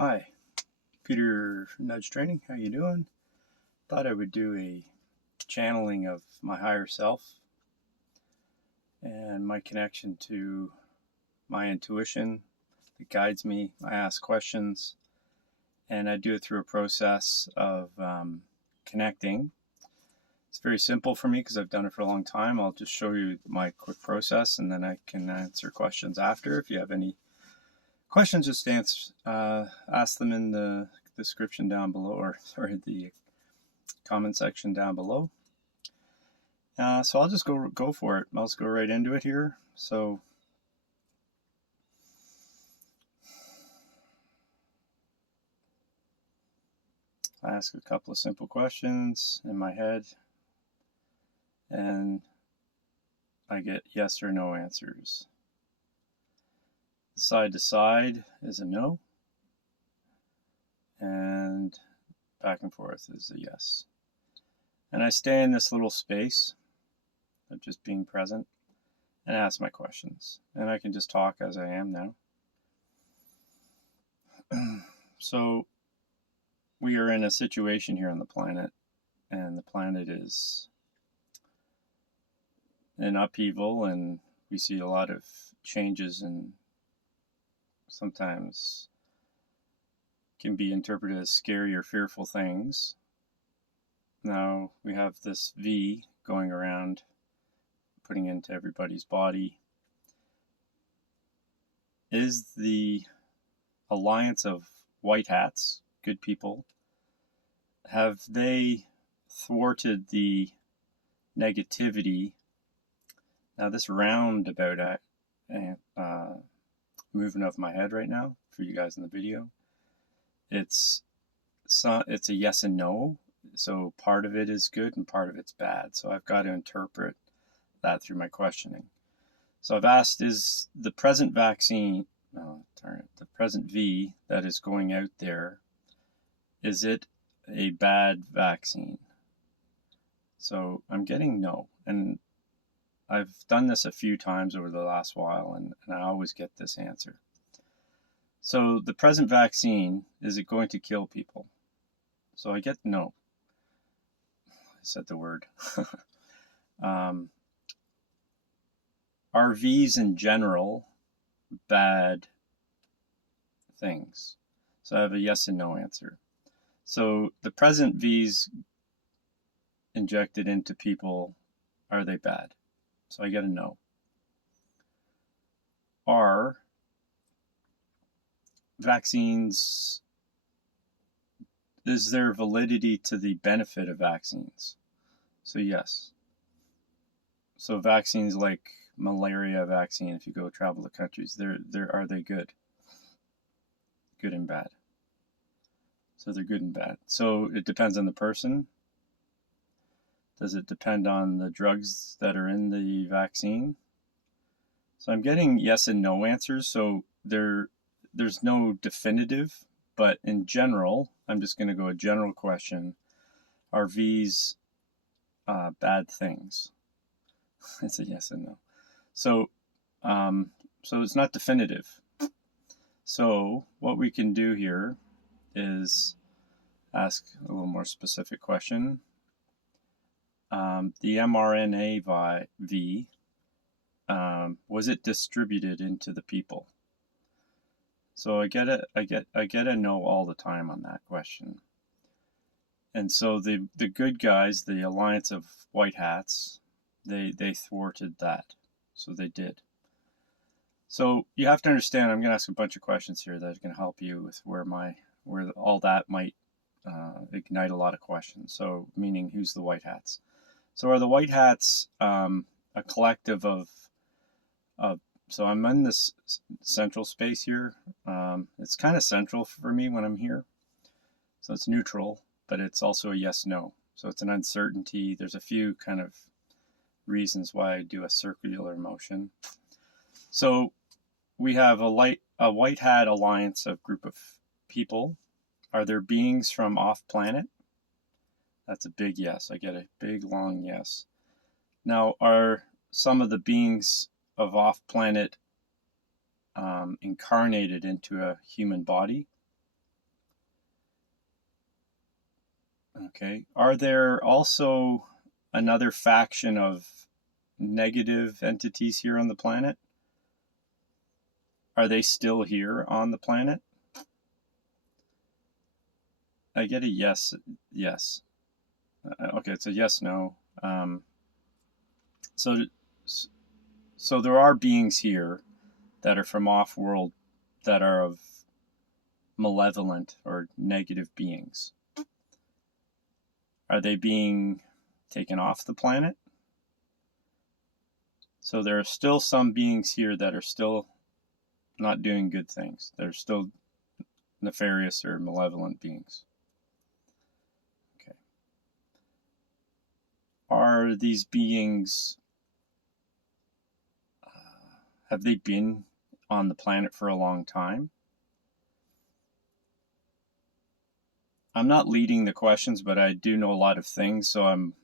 Hi, Peter Nudge Training. How you doing? Thought I would do a channeling of my higher self and my connection to my intuition that guides me. I ask questions, and I do it through a process of connecting. It's very simple for me because I've done it for a long time. I'll just show you my quick process, and then I can answer questions after. If you have any questions, just ask them in the description down below, or sorry, the comment section down below. So I'll just go for it. I'll just go right into it here. So I ask a couple of simple questions in my head, and I get yes or no answers. Side to side is a no, and back and forth is a yes. And I stay in this little space of just being present and ask my questions. And I can just talk as I am now. So we are in a situation here on the planet, and the planet is in upheaval, and we see a lot of changes, and sometimes can be interpreted as scary or fearful things. Now we have this V going around, putting into everybody's body. Is the alliance of white hats, good people, have they thwarted the negativity? Now this roundabout movement of my head right now for you guys in the video, it's a yes and no. So part of it is good and part of it's bad. So I've got to interpret that through my questioning. So I've asked, is the present vaccine, the present V that is going out there, is it a bad vaccine? So I'm getting no. And I've done this a few times over the last while, and I always get this answer. So the present vaccine, is it going to kill people? So I get no. I said the word. Are V's in general bad things? So I have a yes and no answer. So the present V's injected into people, are they bad? So I get a no. Are vaccines, is there validity to the benefit of vaccines? So yes. So vaccines like malaria vaccine, if you go travel to countries, are they good? Good and bad. So they're good and bad. So it depends on the person. Does it depend on the drugs that are in the vaccine? So I'm getting yes and no answers. So there's no definitive, but in general, I'm just going to go a general question. Are V's bad things? It's a yes and no. So it's not definitive. So what we can do here is ask a little more specific question. The mRNA V, was it distributed into the people? So I get a no all the time on that question. And so the good guys, the alliance of white hats, they thwarted that. So they did. So you have to understand, I'm going to ask a bunch of questions here that are going to help you with where all that might ignite a lot of questions. So meaning, who's the white hats? So are the white hats a collective of so I'm in this central space here. It's kind of central for me when I'm here. So it's neutral, but it's also a yes-no. So it's an uncertainty. There's a few kind of reasons why I do a circular motion. So we have a white hat alliance of group of people. Are there beings from off planet? That's a big yes. I get a big long yes. Now, are some of the beings of off-planet incarnated into a human body? Okay. Are there also another faction of negative entities here on the planet? Are they still here on the planet? I get a yes. Yes. Okay, it's a yes, no. So, so there are beings here that are from off-world that are of malevolent or negative beings. Are they being taken off the planet? So there are still some beings here that are still not doing good things. They're still nefarious or malevolent beings. Okay. Are these beings, have they been on the planet for a long time? I'm not leading the questions, but I do know a lot of things, so I'm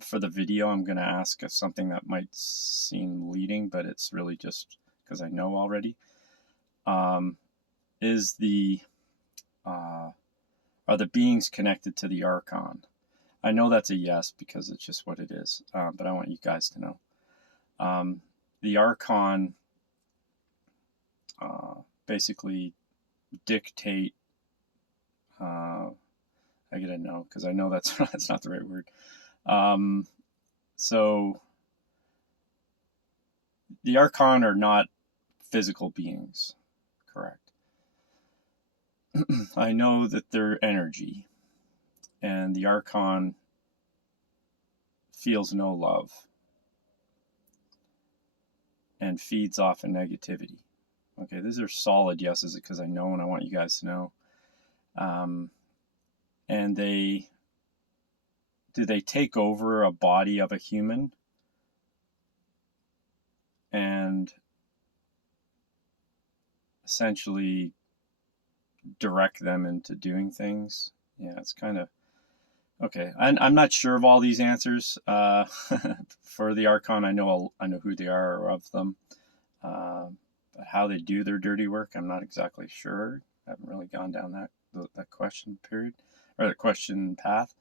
for the video, I'm going to ask something that might seem leading, but it's really just because I know already. Is the are the beings connected to the Archon? I know that's a yes because it's just what it is, but I want you guys to know. The Archon basically dictate. I gotta know because I know that's that's not the right word. So the Archon are not physical beings, correct? I know that they're energy, and the Archon feels no love and feeds off of negativity. Okay, these are solid yeses because I know and I want you guys to know. And do they take over a body of a human and essentially direct them into doing things? Yeah, it's kind of okay. I'm not sure of all these answers. For the Archon, I know who they are or of them. But how they do their dirty work, I'm not exactly sure. I haven't really gone down that question period or the question path.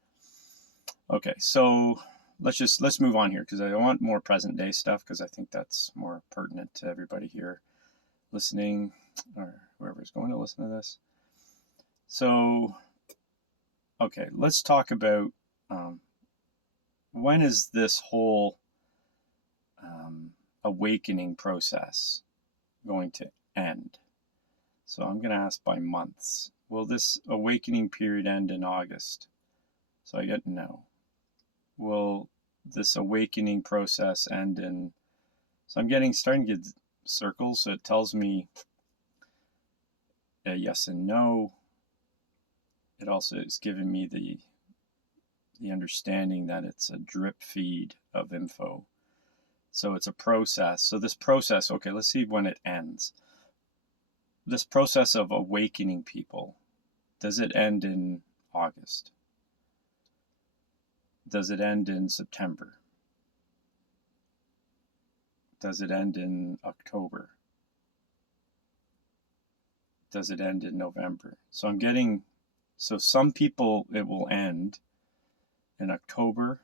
Okay, so let's move on here because I want more present day stuff because I think that's more pertinent to everybody here listening or whoever's going to listen to this. So, okay, let's talk about when is this whole awakening process going to end? So I'm going to ask by months. Will this awakening period end in August? So I get no. Will this awakening process end in... So I'm starting to get circles, so it tells me a yes and no. It also is giving me the understanding that it's a drip feed of info. So it's a process. So this process, okay, let's see when it ends. This process of awakening people, does it end in August? Does it end in September? Does it end in October? Does it end in November? So I'm getting, so some people it will end in October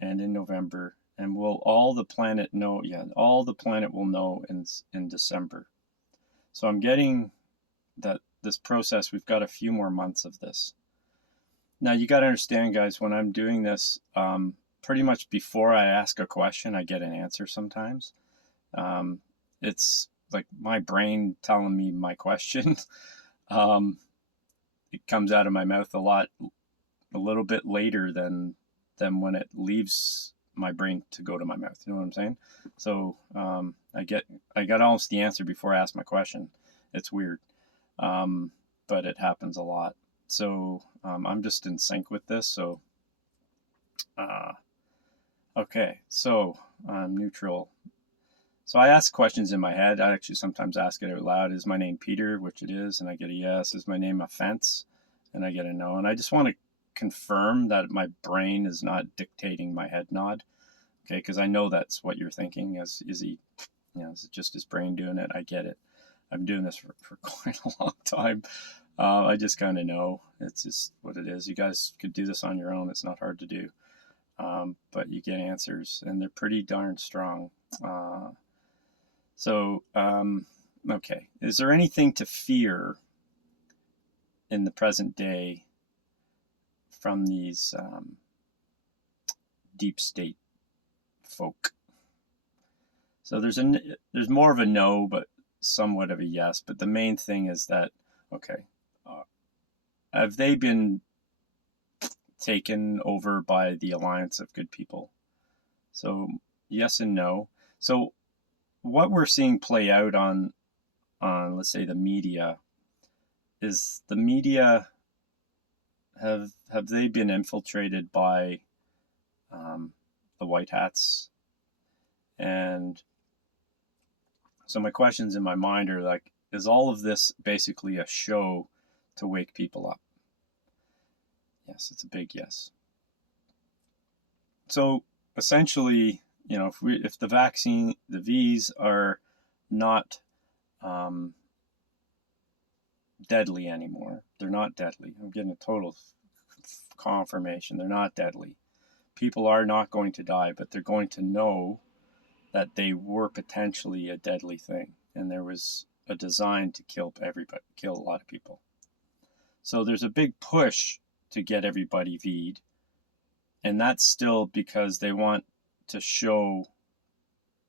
and in November, and will all the planet know? Yeah, all the planet will know in December. So I'm getting that this process, we've got a few more months of this. Now you got to understand, guys, when I'm doing this, pretty much before I ask a question, I get an answer sometimes. It's like my brain telling me my question. It comes out of my mouth a little bit later than when it leaves my brain to go to my mouth. You know what I'm saying? So I got almost the answer before I ask my question. It's weird, but it happens a lot. So I'm just in sync with this. So okay, so I'm neutral. So I ask questions in my head. I actually sometimes ask it out loud. Is my name Peter? Which it is, and I get a yes. Is my name Offense? And I get a no. And I just want to confirm that my brain is not dictating my head nod. Okay, because I know that's what you're thinking. Is he, is it just his brain doing it? I get it. I've been doing this for quite a long time. I just kind of know. It's just what it is. You guys could do this on your own. It's not hard to do. But you get answers, and they're pretty darn strong. Okay. Is there anything to fear in the present day from these deep state folk? So there's more of a no, but somewhat of a yes. But the main thing is that, okay, have they been taken over by the Alliance of Good People? So yes and no. So what we're seeing play out on let's say the media is the media have they been infiltrated by the white hats? And so my questions in my mind are like, is all of this basically a show to wake people up? Yes, it's a big yes. So essentially, if the vaccine, the V's are not deadly anymore. They're not deadly. I'm getting a total confirmation. They're not deadly. People are not going to die, but they're going to know that they were potentially a deadly thing, and there was a design to kill a lot of people. So there's a big push to get everybody V'd, and that's still because they want to show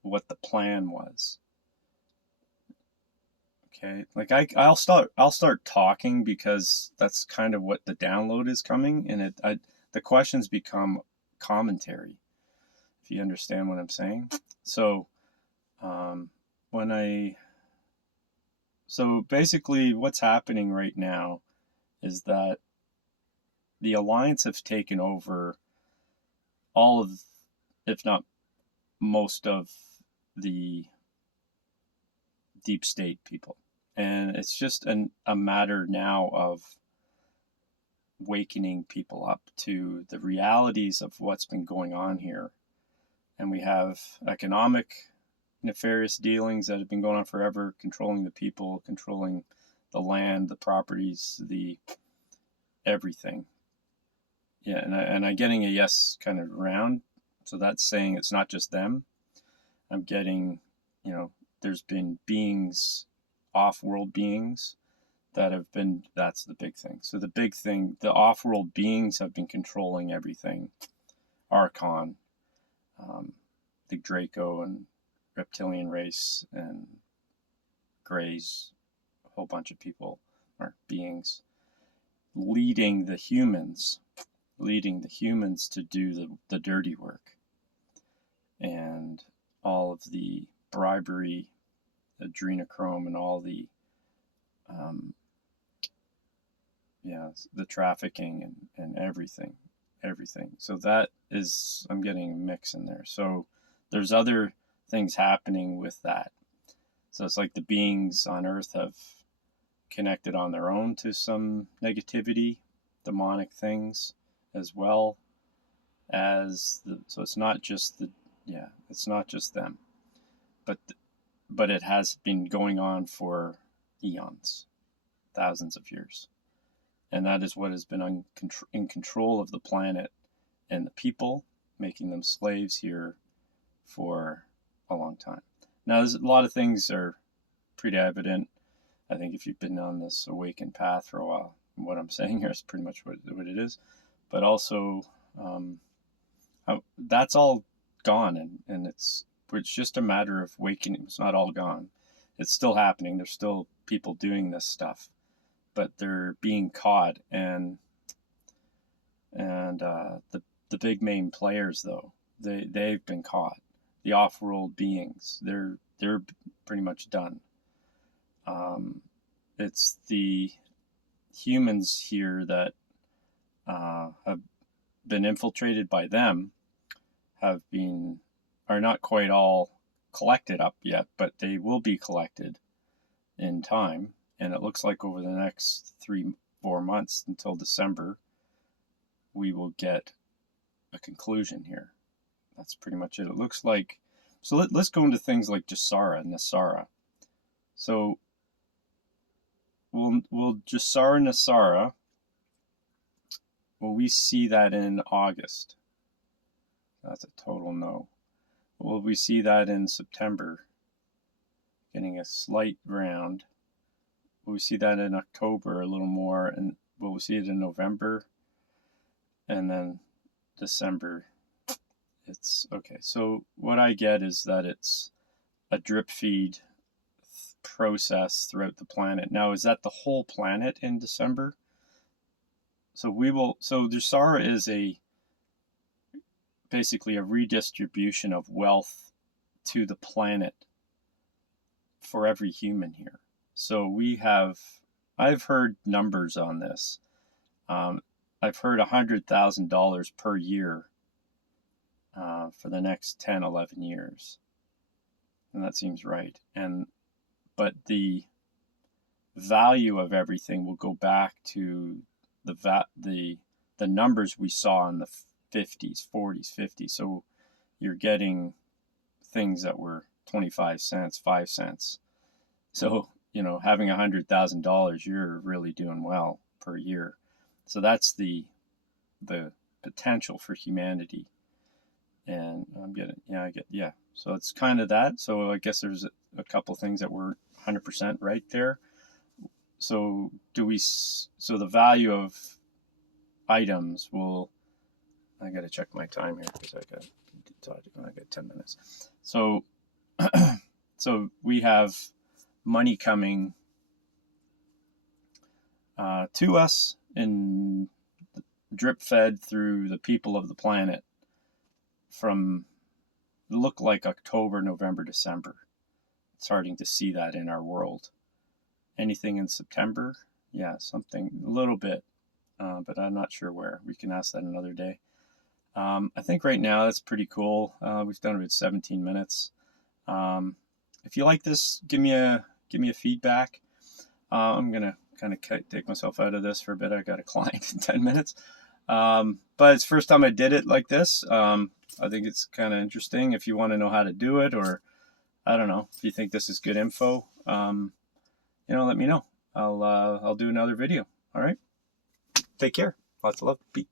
what the plan was. Okay, like I'll start talking because that's kind of what the download is coming, and the questions become commentary, if you understand what I'm saying. So so basically what's happening right now is that the Alliance have taken over all of, if not most of, the deep state people. And it's just a matter now of wakening people up to the realities of what's been going on here. And we have economic nefarious dealings that have been going on forever, controlling the people, controlling the land, the properties, the everything. Yeah, and I'm getting a yes kind of round. So that's saying it's not just them. I'm getting, there's been beings, off-world beings that have been, that's the big thing. So the big thing, the off-world beings have been controlling everything. Archon, the Draco and reptilian race and Greys, a whole bunch of people or beings leading the humans to do the dirty work. And all of the bribery, adrenochrome, and all the the trafficking and everything. So that is, I'm getting a mix in there. So there's other things happening with that. So it's like the beings on Earth have connected on their own to some negativity, demonic things, as well as so it's not just it's not just them, but it has been going on for eons, thousands of years. And that is what has been in control of the planet and the people, making them slaves here for a long time. Now, there's a lot of things are pretty evident. I think if you've been on this awakened path for a while, what I'm saying here is pretty much what it is. But also, that's all gone, and it's just a matter of waking. It's not all gone. It's still happening. There's still people doing this stuff, but they're being caught, and the big main players, though, they've been caught. The off-world beings, they're pretty much done. It's the humans here that have been infiltrated by them, are not quite all collected up yet, but they will be collected in time. And it looks like over the next 3-4 months until December, we will get a conclusion here. That's pretty much it. It looks like, so let's go into things like Jasara and Nasara. So will Jasara Nasara, will we see that in August? That's a total no. Will we see that in September? Getting a slight round. Will we see that in October a little more? And will we see it in November? And then December? It's okay. So what I get is that it's a drip feed process throughout the planet. Now, is that the whole planet in December? So Jasara is basically a redistribution of wealth to the planet for every human here. So I've heard numbers on this. I've heard $100,000 per year for the next 10, 11 years. And that seems right. But the value of everything will go back to the numbers we saw in the 50s, 40s, 50s. So you're getting things that were 25 cents, 5 cents. So, having $100,000, you're really doing well per year. So that's the potential for humanity. And So it's kind of that. So I guess there's a couple things that were 100% right there. So the value of items I got to check my time here because I got 10 minutes. So we have money coming to us in drip fed through the people of the planet from look like October, November, December. Starting to see that in our world. Anything in September? Yeah, something a little bit, but I'm not sure where. We can ask that another day. I think right now that's pretty cool. We've done about 17 minutes. If you like this, give me a feedback. I'm gonna kind of take myself out of this for a bit. I got a client in 10 minutes. But it's the first time I did it like this. I think it's kind of interesting. If you want to know how to do it, or I don't know, if you think this is good info, let me know. I'll do another video. All right. Take care. Lots of love. Peace.